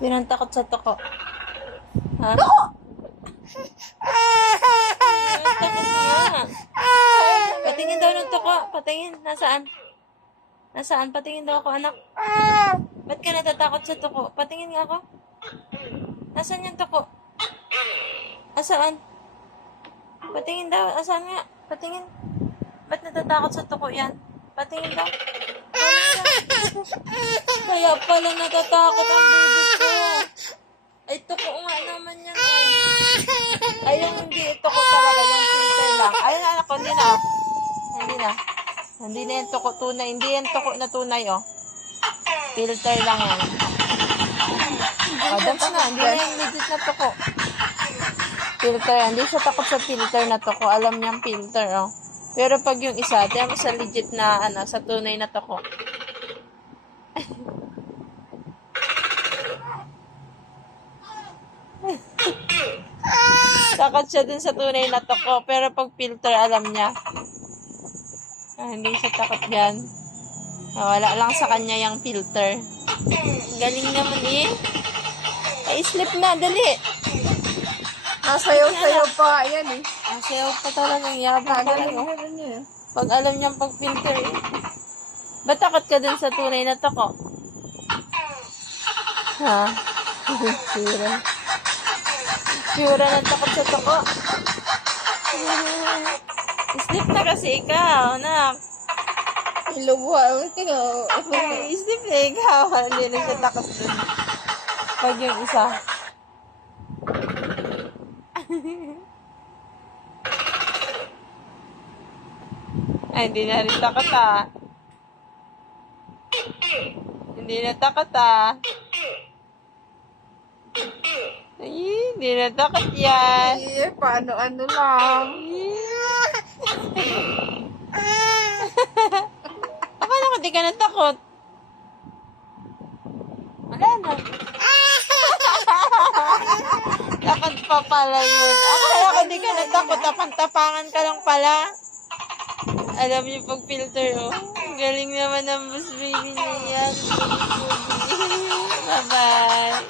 Sino ang takot sa toko? Ha? Ang takot nga. Patingin daw ng toko. Patingin. Nasaan? Nasaan? Patingin daw ako, anak. Ba't ka natatakot sa toko? Patingin nga ako. Nasaan yung toko? Asaan? Patingin daw. Asaan nga? Patingin. Ba't natatakot sa toko yan? Patingin daw. Kaya pala natatakot ang baby ko. Ay, toko nga naman yan. Ay, yung hindi toko talaga. Yung filter lang. Ayun, anak ko. Hindi na. Hindi na. Hindi na yung toko tunay. Hindi yung toko na tunay, oh. Filter lang yan. Adams na. Hindi na yung legit na toko. Filter. Hindi siya takot sa filter na toko. Alam niyang filter, oh. Pero pag yung isa, tiyan mo sa legit na, sa tunay na toko. Takot siya dun sa tunay na toko. Pero pag filter, alam niya. Hindi siya takot dyan. Wala lang sa kanya yung filter. Galing naman eh. Ay, sleep na. Dali. Nasayaw-sayaw pa yan eh. Sayaw pa talagang yabang talaga. Pag alam niyang pag-filter eh. Ba't takot ka dun sa tunay na toko? Ha? Pura. Pura ng takot sa toko. Sleep na kasi ikaw, anak. Iluwa. Sleep na ikaw. Hindi na siya takot dun. Pag yung isa. Ay, hindi na rin takot ah. Hindi na takot ah. Ay, hindi na takot yan. Eh, paano-ano lang. Akala ko di ka natakot. Wala na. Takot pa pala yun. Akala ko di ka natakot. Tapang-tapangan ka lang pala. Alam niyo pag filter, oh. Galing naman ng boss baby niya yan. Bye-bye.